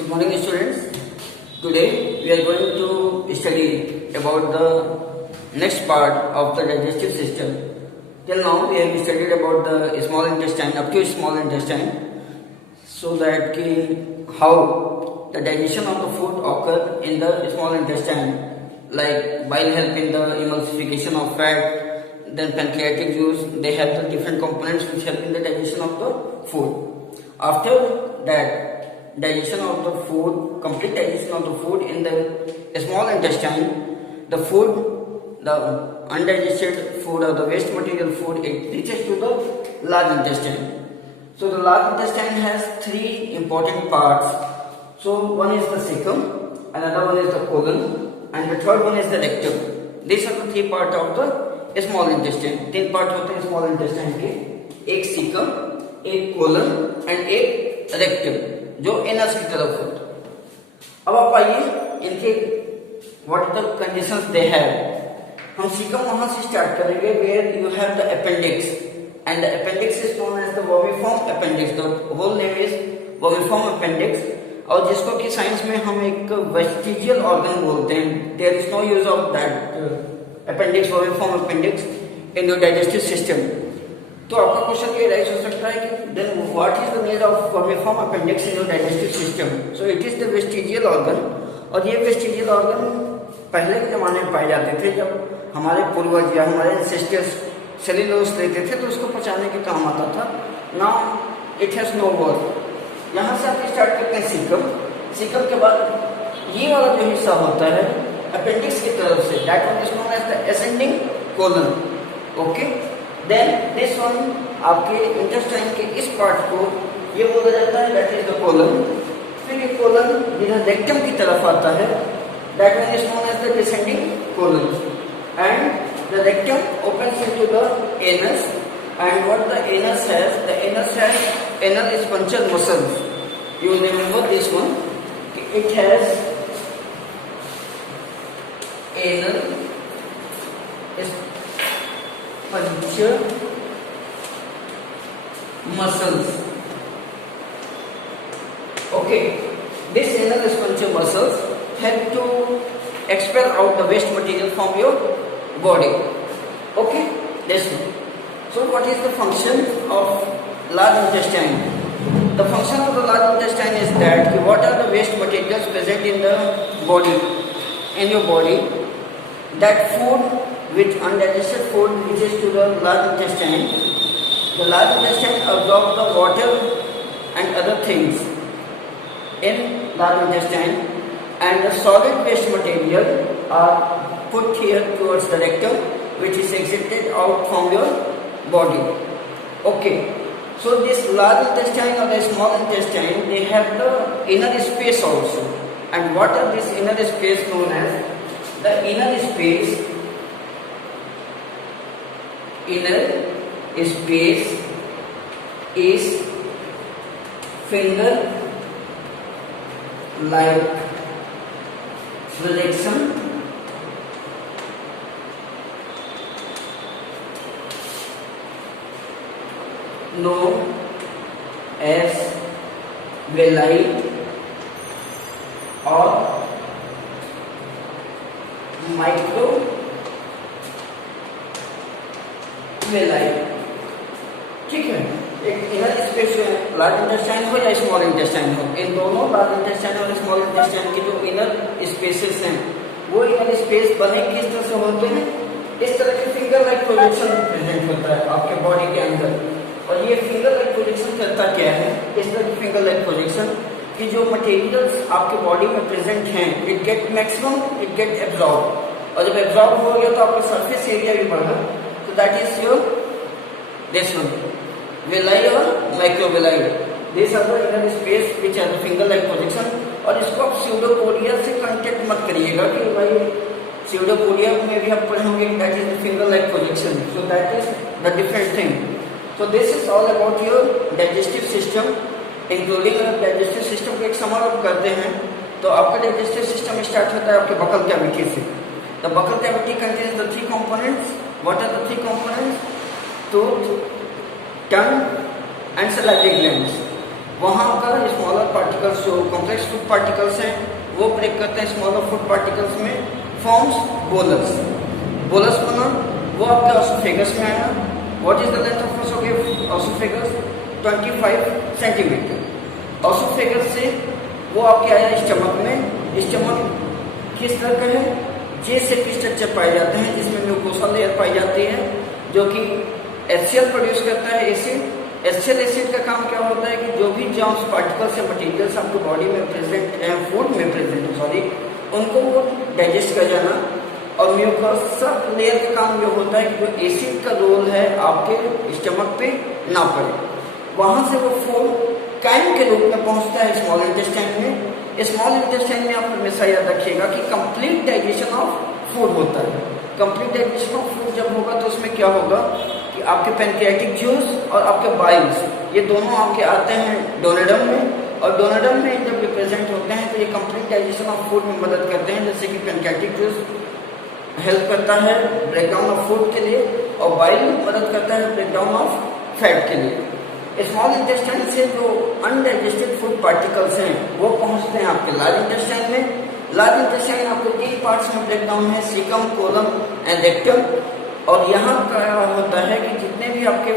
Good morning, students. Today we are going to study about the next part of the digestive system. Till now we have studied about the small intestine up to small intestine, so that how the digestion of the food occur in the small intestine, like bile help in the emulsification of fat, then pancreatic juice. They have the different components which help in the digestion of the food. After that, digestion of the food, complete digestion of the food in the small intestine, the food, the undigested food or the waste material food, it reaches to the large intestine. So the large intestine has three important parts. So one is the cecum, another one is the colon, and the third one is the rectum. These are the three parts of the small intestine. तीन part होते हैं small intestine के, एक cecum, एक colon and एक rectum, जो anus की तरफ होता है। अब आप आइए इनके what the conditions they have. हम सीकम वहां से स्टार्ट करेंगे where you have the appendix and the appendix is known as the vermiform appendix. The whole name is vermiform appendix, और जिसको कि साइंस में हम एक वेस्टिजियल ऑर्गन बोलते हैं। There is no use of that appendix, vermiform appendix in your digestive system. तो आपका क्वेश्चन ये राइज हो सकता है कि then what is the need of vermiform appendix in your digestive system. So it is the vestigial organ, और ये vestigial organ पहले के जमाने में पाए जाते थे। जब हमारे पूर्वज या हमारे एंसेस्टर्स सेल्यूलोज लेते थे तो उसको पचाने के काम आता था। Now it has no work. यहाँ से आप स्टार्ट करते हैं सीकम। सीकम के बाद ये वाला जो हिस्सा होता है अपेंडिक्स की तरफ से, that one is known as the ascending colon. Okay, then this one आपके इंटेस्टाइन के इस पार्ट को ये बोला जाता है दैट इज द कोलन। फिर ये कोलन जिधर रेक्टम की तरफ आता है, that one is known as the descending colon, and the rectum opens into the anus. And what the anus has, the anus has anal sphincter muscles. You remember this one, it has anal puncture muscles. Okay, this anal sphincter muscles help to expel out the waste material from your body. Okay, this one. So what is the function of large intestine? The function of the large intestine is that what are the waste materials present in the body, in your body, that food which undigested food reaches to the large intestine. The large intestine absorbs the water and other things in large intestine, and the solid waste material are put here towards the rectum, which is exited out from your body. Okay, so this large intestine or the small intestine, they have the inner space also. And what are this inner space known as? The inner space is finger like projection known as villi or microvilli। ठीक है, एक inner space large intestine हो या small intestine हो, इन दोनों large intestine और small intestine की जो इनर स्पेसेस हैं, वो इनर स्पेस बने किस तरह से होते हैं? इस तरह के फिंगर लाइक प्रोजेक्शन प्रेजेंट होता है आपके बॉडी के अंदर। और ये फिंगर लाइक प्रोजेक्शन करता क्या है? इस तरह की फिंगर लाइक प्रोजेक्शन कि जो मटेरियल्स आपके बॉडी में प्रेजेंट हैं, it get maximum, it get absorb, और जब एब्जॉर्ब हो गया तो आपका सरफेस एरिया भी बढ़ा। So that is your this one, villi or microvilli. These are the inner space which are the finger-like projection. और इसको आप pseudopodia से कनेक्ट मत करिएगा कि भाई pseudopodia में भी आप पढ़े होंगे that is the finger-like projection. So that is the different thing. So this is all about your digestive system, including digestive system को एक समर अप करते हैं तो आपका digestive system स्टार्ट होता है आपके buccal cavity से। The buccal cavity contains the three components. What are the three components? Tooth, tongue and salivary glands. वहाँ का स्मॉलर पार्टिकल्स जो कॉम्प्लेक्स फूड पार्टिकल्स हैं वो ब्रेक करते हैं स्मॉलर फूड पार्टिकल्स में, फॉर्म्स बोलस। बोलस बना वो आपके ऑसोफेगस में आया। What is the length of oesophagus? 25 centimetre. Oesophagus से वो आपके आया स्टमक में। स्टमक किस तरह का है? जे शेप स्ट्रक्चर पाए जाते हैं जिसमें म्यूकोसा लेयर पाई जाती है जो कि HCl प्रोड्यूस करता है एसिड। HCl एसिड का काम क्या होता है कि जो भी जर्म्स पार्टिकल्स या मटेरियल्स आपके बॉडी में प्रेजेंट है, फूड में प्रेजेंट सॉरी, उनको वो डाइजेस्ट कर जाना। और म्यूकोसा लेयर का काम ये होता है कि जो एसिड का रोल है आपके स्टमक पे ना पड़े, वहां से वो फूड काइम के रूप में पहुंचता है स्मॉल इंटेस्टाइन में। स्मॉल इंटेस्टाइन में आप हमेशा याद रखिएगा कि कंप्लीट डाइजेशन ऑफ फूड होता है। कंप्लीट डाइजेशन ऑफ फूड जब होगा तो उसमें क्या होगा कि आपके पैनक्रियाटिक जूस और आपके बाइल्स ये दोनों आपके आते हैं डोनेडम में, और डोनेडम में जब रिप्रेजेंट होते हैं तो ये कंप्लीट डाइजेशन ऑफ फूड में मदद करते हैं। जैसे कि पैनक्रियाटिक जूस हेल्प करता है ब्रेकडाउन ऑफ फूड के लिए और बाइल मदद करता है ब्रेकडाउन ऑफ फैट के लिए। स्मॉल इंटेस्टाइन से जो अनडाइजेस्टेड फूड पार्टिकल्स हैं वो पहुंचते हैं आपके लार्ज इंटेस्टाइन में। लार्ज इंटेस्टाइन आपको 3 पार्ट्स में ब्रेकडाउन है, सीकम, कोलम एंड रेक्टम। और यहाँ क्या होता है कि जितने भी आपके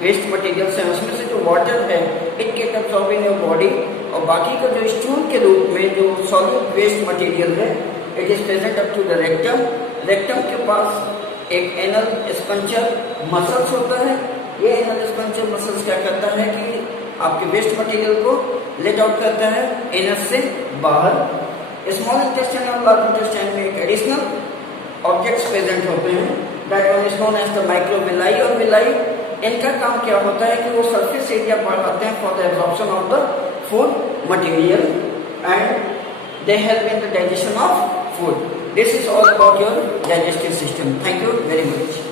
वेस्ट मटेरियल्स हैं उसमें से जो वाटर है it get absorb in your body, और बाकी का जो स्टूल के रूप में जो सॉलिड वेस्ट मटेरियल है it is present up to the rectum. Rectum के पास एक एनल स्पंचर मसल्स होता है। ये एनल स्पंचर मसल्स क्या करता है कि आपके वेस्ट मटेरियल को लेट आउट करता है एनस से बाहर। स्मॉल इंटेस्टाइन और लार्ज इंटेस्टाइन में एक एडिशनल ऑब्जेक्ट्स प्रेजेंट होते हैं that one is known as the microvilli और विलाई। इनका काम क्या होता है कि वो सरफेस एरिया बढ़ाते हैं for the absorption of the food material and they help in the digestion of food. This is all about your digestive system. Thank you very much.